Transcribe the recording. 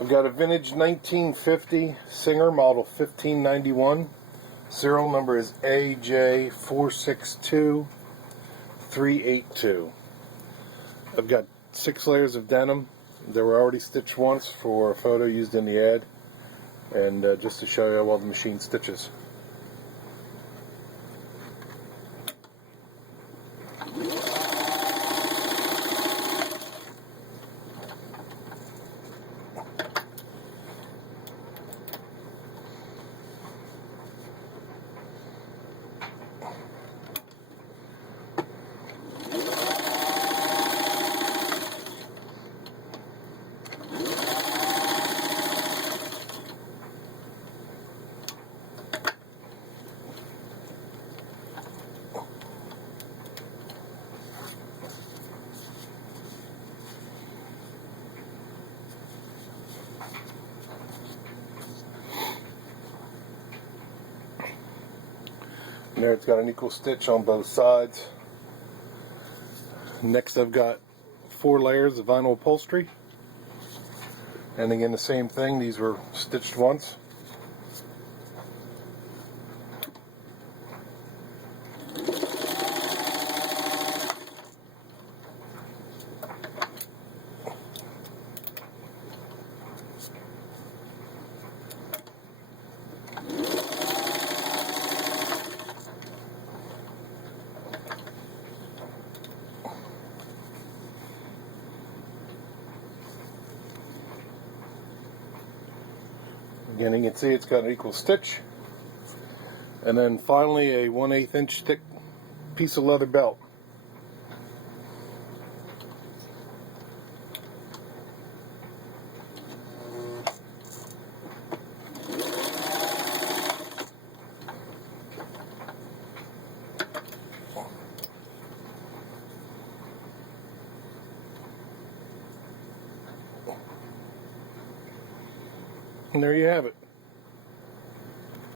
I've got a vintage 1950 Singer model 1591. Serial number is AJ462382. I've got 6 layers of denim. They were already stitched once for a photo used in the ad, and just to show you how well the machine stitches. And there it's got an equal stitch on both sides. Next I've got 4 layers of vinyl upholstery. And again the same thing, these were stitched once. Again, you can see it's got an equal stitch. And then finally a 1/8 inch thick piece of leather belt. And there you have it.